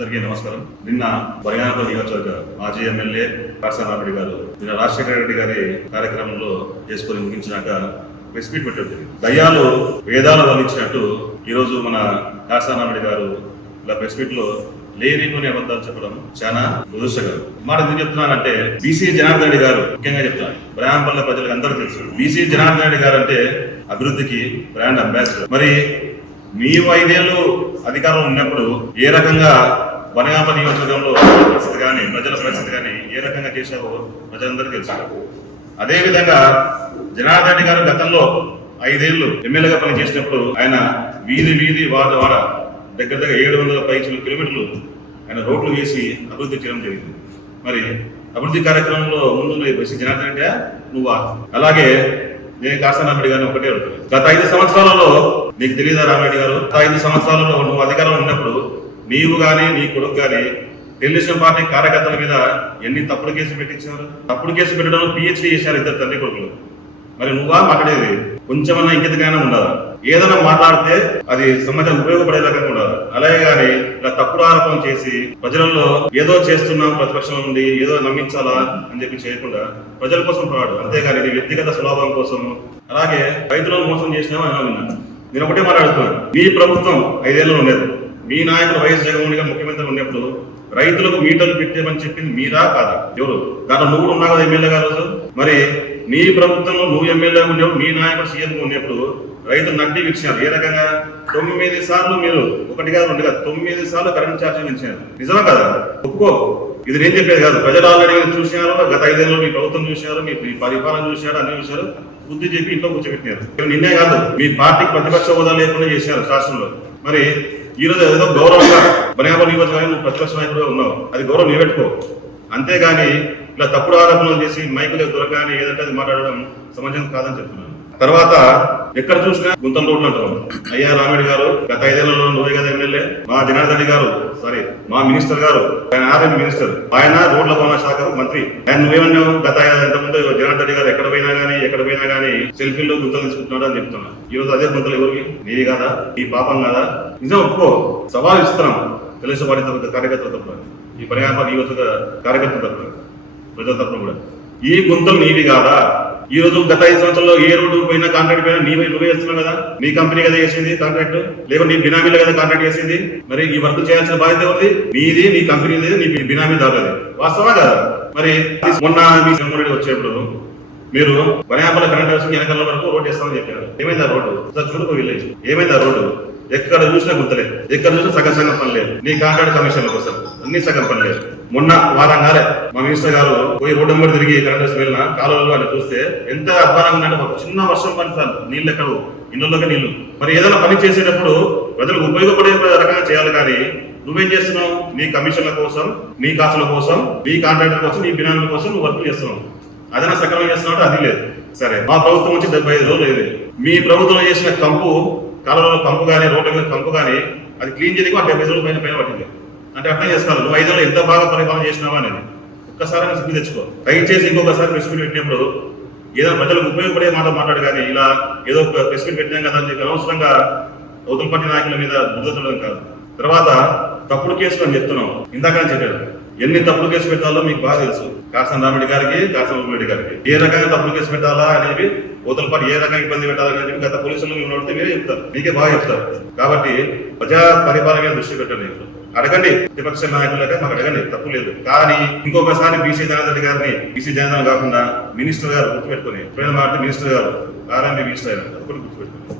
అందరికీ నమస్కారం నిన్న బలగానపల్లి నియోజకవర్గ మాజీ ఎమ్మెల్యే రాసారామరెడ్డి గారు నిన్న రాజశేఖర రెడ్డి గారి కార్యక్రమంలో చేసుకొని ముగించినాక ప్రెస్ మీట్ పెట్టడం జరిగింది దయ్యాలు వేదాలు వల్లించినట్టు ఈరోజు మన రాసారామరెడ్డి గారు ఇలా ప్రెస్ మీట్ లో లేని కొన్ని అబద్ధాలు చెప్పడం చాలా దురదృష్టకరం మాట ఎందుకు చెప్తున్నానంటే బీసీ జనార్దన్ రెడ్డి గారు ముఖ్యంగా చెప్తున్నాను పల్లె ప్రజలకు అందరూ తెలుసు బీసీ జనార్దన్ రెడ్డి గారు అంటే అభివృద్ధికి బ్రాండ్ అంబాసిడర్ మరి మీ ఐదేళ్ళు అధికారం ఉన్నప్పుడు ఏ రకంగా వనగామ నియోజకవర్గంలో పరిస్థితి కానీ ప్రజల పరిస్థితి కానీ ఏ రకంగా చేశారో ప్రజలందరికీ తెలుసు అదేవిధంగా జనార్దన్ రెడ్డి గారు గతంలో ఐదేళ్లు ఎమ్మెల్యేగా పనిచేసినప్పుడు ఆయన వీధి వీధి వార వార దగ్గర దగ్గర ఏడు వందల పైచులు కిలోమీటర్లు ఆయన రోడ్లు వేసి అభివృద్ధి చేయడం జరిగింది మరి అభివృద్ధి కార్యక్రమంలో ముందు బస్సు జనార్దన్ రెడ్డి నువ్వా అలాగే నేను రామరెడ్డి గారిని ఒకటే అడుగుతాను గత ఐదు సంవత్సరాలలో నీకు తెలియదా రామరెడ్డి గారు గత ఐదు సంవత్సరాలలో నువ్వు అధికారంలో ఉన్నప్పుడు నీవు కానీ నీ కొడుకు కానీ తెలుగుదేశం పార్టీ కార్యకర్తల మీద ఎన్ని తప్పుడు కేసులు పెట్టించారు తప్పుడు కేసు పెట్టడంలో పిహెచ్డీ చేశారు ఇద్దరు తండ్రి కొడుకులు మరి నువ్వా మాట్లాడేది కొంచెమన్నా ఇంకెతకైనా ఉండదు ఏదైనా మాట్లాడితే అది సమాజం ఉపయోగపడే రకంగా ఉండదు అలాగే కానీ ఇలా తప్పుడు ఆరోపణ చేసి ప్రజలలో ఏదో చేస్తున్నాం ప్రతిపక్షం నుండి ఏదో నమ్మించాలా అని చెప్పి చేయకుండా ప్రజల కోసం పోరాడు అంతేగాని ఇది వ్యక్తిగత సులభం కోసం అలాగే రైతులను మోసం చేసినామని విన్నాను నేను ఒకటే మాట్లాడుతున్నాను మీ ప్రభుత్వం ఐదేళ్ళు ఉండేది మీ నాయకుడు వైఎస్ జగన్మోహన్ గారు ముఖ్యమంత్రి ఉన్నప్పుడు రైతులకు మీటర్లు పెట్టేమని చెప్పింది మీరా కాదు ఎవరు గత నువ్వు ఉన్నావు కదా ఎమ్మెల్యే గారు మరి నీ ప్రభుత్వంలో నువ్వు ఎమ్మెల్యే ఉన్నప్పుడు మీ నాయకుడు సీఎం ఉన్నప్పుడు రైతులు నడ్డి ఇచ్చినారు ఏ రకంగా తొమ్మిది సార్లు మీరు ఒకటి కాదు రెండు కాదు తొమ్మిది సార్లు కరెంట్ ఛార్జీలు ఇచ్చారు నిజమే కదా ఒప్పుకో ఇది నేను చెప్పేది కాదు ప్రజలు ఆల్రెడీ చూసినారు గత ఐదేళ్ళు మీ ప్రభుత్వం చూసినారు మీ పరిపాలన చూసినారు అన్ని చూశారు బుద్ధి చెప్పి ఇంట్లో కూర్చోబెట్టినారు నిన్నే కాదు మీ పార్టీకి ప్రతిపక్ష హోదా లేకుండా చేశారు శాసనంలో మరి ఈ రోజు ఏదో గౌరవంగా బనాబా నియోజకవర్గం నువ్వు ప్రతిపక్ష నాయకుడుగా ఉన్నావు అది గౌరవం నిలబెట్టుకో అంతేగాని ఇలా తప్పుడు ఆరోపణలు చేసి మైకులు దొరకగానే ఏదంటే అది మాట్లాడడం సమాజం కాదని చెప్తున్నాను తర్వాత ఎక్కడ చూసినా గుంతం రోడ్లు అంటారు అయ్యా రామిడి గారు గత ఐదేళ్లలో నువ్వే కదా ఎమ్మెల్యే మా జనార్దన్ గారు సారీ మా మినిస్టర్ గారు ఆయన ఆర్ఎం మినిస్టర్ ఆయన రోడ్ల భవన శాఖ మంత్రి ఆయన నువ్వేమన్నావు గత ఇంతకుముందు జనార్దన్ గారు ఎక్కడ పోయినా గానీ ఎక్కడ పోయినా గానీ సెల్ఫీలో గుంతలు తీసుకుంటున్నాడు అని చెప్తున్నా ఈ రోజు అదే గుంతలు ఎవరికి నీది కాదా ఈ పాపం కాదా నిజం ఒప్పుకో సవాలు ఇస్తున్నాం తెలుసు పార్టీ తప్ప కార్యకర్తల తరపున ఈ ఈ నియోజక కార్యకర్తల తప్పు ప్రజల తప్పు కూడా ఈ గుంతలు నీవి కాదా ఈ రోజు గత ఐదు సంవత్సరాల్లో ఏ రోడ్డు పోయినా కాంట్రాక్ట్ పోయినా నీవే నువ్వే చేస్తున్నావు కదా నీ కంపెనీ కదా చేసింది కాంట్రాక్ట్ లేకపోతే నీ బినామీలు కదా కాంట్రాక్ట్ చేసింది మరి ఈ వర్క్ చేయాల్సిన బాధ్యత ఉంది నీది నీ కంపెనీ నీ బినామీ దాగలేదు వాస్తవా కదా మరి మొన్న మీ సినిమా వచ్చేప్పుడు మీరు వనయాపల కరెంట్ హౌస్ వెనకాల వరకు రోడ్డు చేస్తామని చెప్పారు ఏమైంది ఆ రోడ్డు సార్ చూడుకో విలేజ్ ఏమైంది ఆ రోడ్డు ఎక్కడ చూసినా గుర్తలేదు ఎక్కడ చూసినా సగం సగం పని లేదు నీ కాంట్రాక్ట్ కమిషన్ల కోసం అన్ని సగం పని లేదు మొన్న వారం కాలే మా మినిస్టర్ గారు పోయి రోడ్డు నెంబర్ తిరిగి కరెంట్ వెళ్ళిన కాలువలో అని చూస్తే ఎంత అధ్వానంగా ఉందంటే ఒక చిన్న వర్షం పని సార్ నీళ్ళు ఎక్కడ ఇళ్ళలోకి నీళ్ళు మరి ఏదైనా పని చేసేటప్పుడు ప్రజలకు ఉపయోగపడే రకంగా చేయాలి కానీ నువ్వేం చేస్తున్నావు నీ కమిషన్ల కోసం నీ కాసుల కోసం నీ కాంట్రాక్టర్ కోసం నీ బినామీల కోసం నువ్వు వర్క్ చేస్తున్నావు అదైనా సక్రమం చేస్తున్నావు అది లేదు సరే మా ప్రభుత్వం వచ్చి డెబ్బై ఐదు రోజులు లేదు మీ ప్రభుత్వం చేసిన కంపు కాలంలో కంపు కానీ రోడ్డు మీద కంపు కానీ అది క్లీన్ చేయడానికి ఆ డెబ్బై రోజుల పైన పైన పట్టింది అంటే అర్థం చేసుకోవాలి నువ్వు ఐదు ఎంత బాగా పరిపాలన చేసినావా నేను ఒక్కసారి సిగ్గు తెచ్చుకో దయచేసి ఇంకొకసారి ప్రెస్ మీట్ పెట్టినప్పుడు ఏదో ప్రజలకు ఉపయోగపడే మాట మాట్లాడు కానీ ఇలా ఏదో ప్రెస్ మీట్ పెట్టినాం కదా అని చెప్పి అనవసరంగా గౌతమ్ పట్టి నాయకుల మీద బుద్ధతడం కాదు తర్వాత తప్పుడు కేసులు అని చెప్తున్నాం ఇందాక చెప్పాడు ఎన్ని తప్పుడు కేసు పెట్టాలో మీకు బాగా తెలుసు కాసం రామిడి గారికి కాసం రెడ్డి గారికి ఏ రకంగా తప్పుడు కేసు పెట్టాలా అనేది ఓతల పాటు ఏ రకంగా ఇబ్బంది పెట్టాలని చెప్పి గత పోలీసులు మిమ్మల్ని అడిగితే మీరే చెప్తారు మీకే బాగా చెప్తారు కాబట్టి ప్రజా పరిపాలన మీద దృష్టి పెట్టండి అడగండి విపక్ష అయితే మాకు అడగండి తప్పు లేదు కానీ ఇంకొకసారి బీసీ జనార్దన్ గారిని బీసీ జనార్దన్ కాకుండా మినిస్టర్ గారు గుర్తుపెట్టుకుని ఎప్పుడైనా మాట మినిస్టర్ గారు ఆర్ఎండి మినిస్టర్ గారు కూడా గుర్తుపెట్టుకుని